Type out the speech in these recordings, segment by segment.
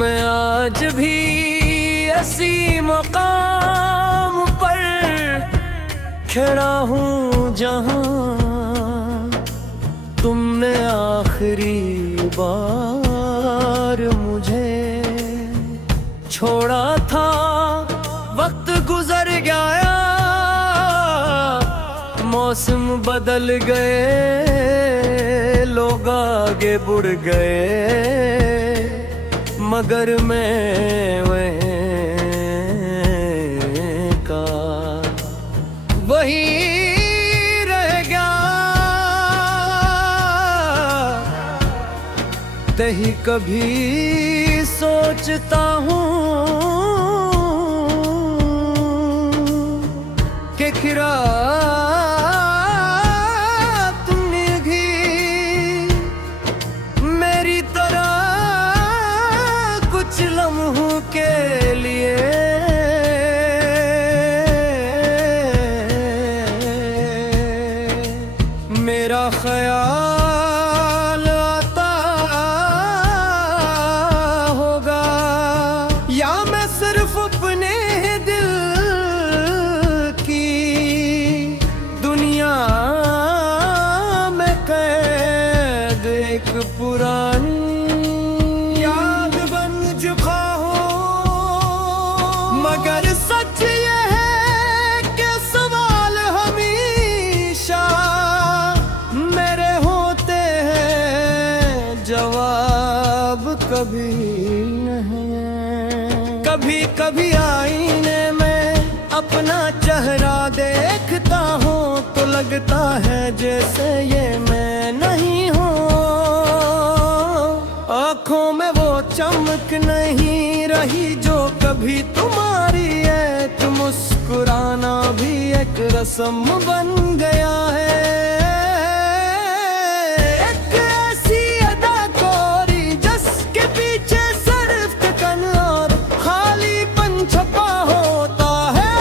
मैं आज भी ऐसी मकाम पर खड़ा हूँ जहाँ तुमने आखिरी बार मुझे छोड़ा था। वक्त गुजर गया, मौसम बदल गए, लोग आगे बढ़ गए, मगर मैं वहीं का वही रह गया। तही कभी सोचता हूँ कि खिरा लम्हों के लिए मेरा ख्याल आता होगा, या मैं सिर्फ अपने दिल की दुनिया में कैद एक पुरानी मगर सच ये है कि सवाल हमेशा मेरे होते हैं, जवाब कभी नहीं। कभी कभी आईने में अपना चेहरा देखता हूँ तो लगता है जैसे ये मैं नहीं हूँ। आँखों में वो चमक नहीं रही जो कभी तुम्हारी है, तुम मुस्कुराना भी एक रस्म बन गया है। एक ऐसी अदा कोरी जिसके पीछे सिर्फ थकन और खालीपन छपा होता है।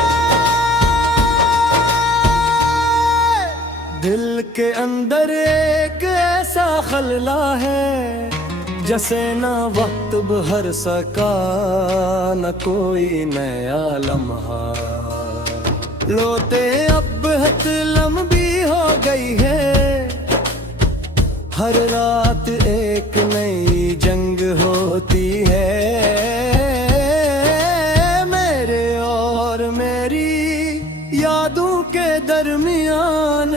दिल के अंदर एक ऐसा खलला है जैसे ना वक्त बहर सका न कोई नया लम्हा। लोते अब हद लंबी हो गई है, हर रात एक नई जंग होती है। मेरे और मेरी यादों के दरमियान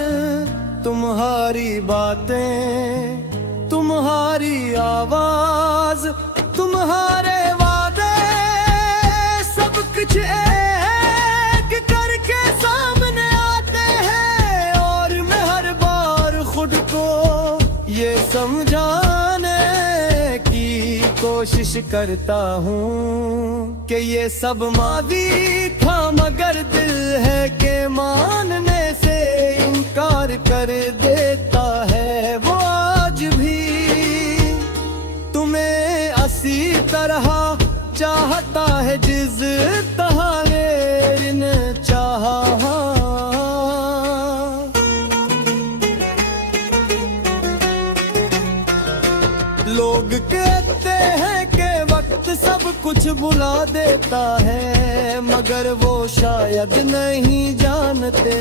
तुम्हारी बातें, तुम्हारी आवाज, तुम्हारे वादे, सब कुछ एक करके सामने आते हैं। और मैं हर बार खुद को ये समझाने की कोशिश करता हूँ कि ये सब माजी था, मगर दिल है कि मानने से इनकार कर देता है। वो आज भी तुम्हें असी तरह चाहता है जिस तरह ने चाहा। लोग कहते हैं कि वक्त सब कुछ भुला देता है, मगर वो शायद नहीं जानते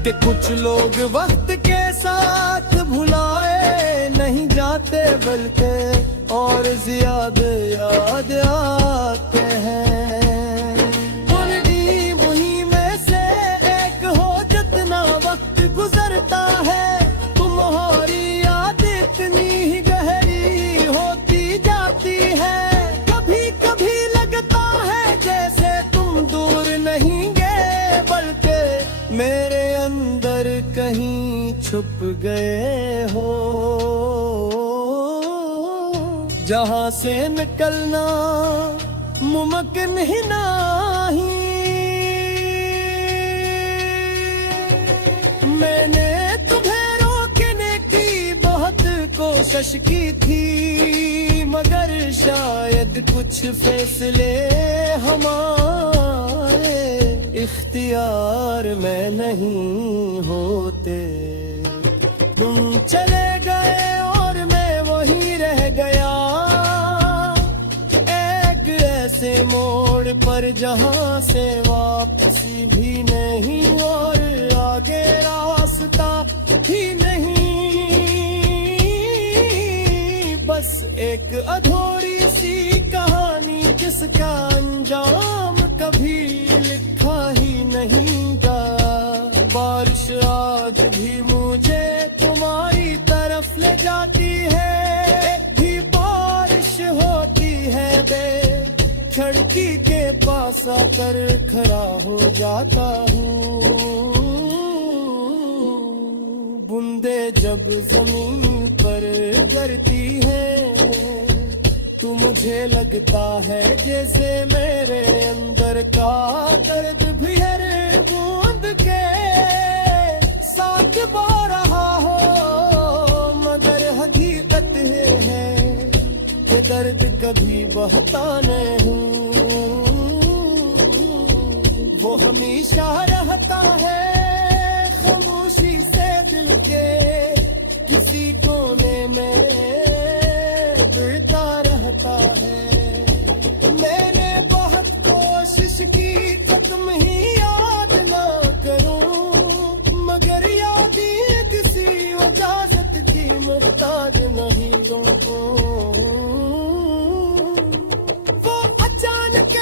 कि कुछ लोग वक्त के साथ भुलाए नहीं जाते बल्कि और ज्यादा याद आते हैं। उन्हीं वहीं में से एक हो जितना वक्त गुजरता है, तुम्हारी याद इतनी ही गहरी होती जाती है। कभी कभी लगता है जैसे तुम दूर नहीं गए बल्कि मेरे अंदर कहीं छुप गए हो, जहां से निकलना मुमकिन ही नहीं। मैंने तुम्हें रोकने की बहुत कोशिश की थी, मगर शायद कुछ फैसले हमारे इख्तियार में नहीं होते। तुम चले गए और मैं वहीं रह गया, मोड़ पर जहां से वापसी भी नहीं और आगे रास्ता ही नहीं, बस एक अधूरी सी कहानी जिसका अंजाम कभी लिखा ही नहीं गा। बारिश आज भी मुझे तुम्हारी तरफ ले जाती है, भी बारिश होती है बे खिड़की के पास आकर खड़ा हो जाता हूँ। बूंदे जब जमीन पर गिरती है तो मुझे लगता है जैसे मेरे अंदर का दर्द भी हर बूंद के साथ बह रहा हो, मगर हकीकत है कि दर्द कभी बहता नहीं, वो हमेशा रहता है खामोशी से दिल के किसी कोने में बहता रहता है। मैंने बहुत कोशिश की तो तुम ही याद ना करूं, मगर याद ही किसी इजाजत की मुहताज नहीं दूं। वो अचानक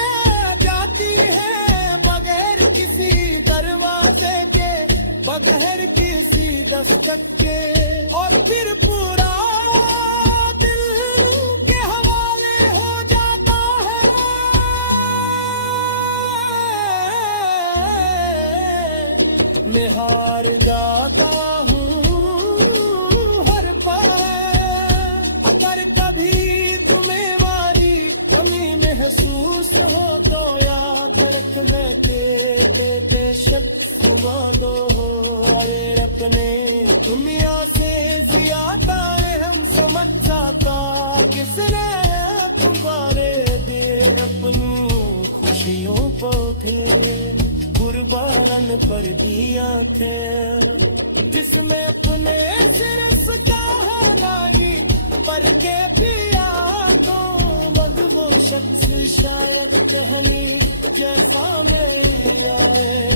जाती है बगैर किसी दरवाजे के, बगैर किसी दस्तक के, और फिर पूरा दिल के हवाले हो जाता है। मैं हार जाता हूँ हर पल, अगर कभी तुम्हें मारी कमी महसूस हो तो याद रखना तेरे शख्स वादो हो। अरे अपने दुनिया से ज्यादा हम समझ जाता किसने तुम्हारे दिए अपनी खुशियों को थे कुर्बान पर दिया थे, जिसमें अपने सिर्फ कहा लागी पर के पिया तो मत वो शख्स शायद जहनी जैसा मेरी आए।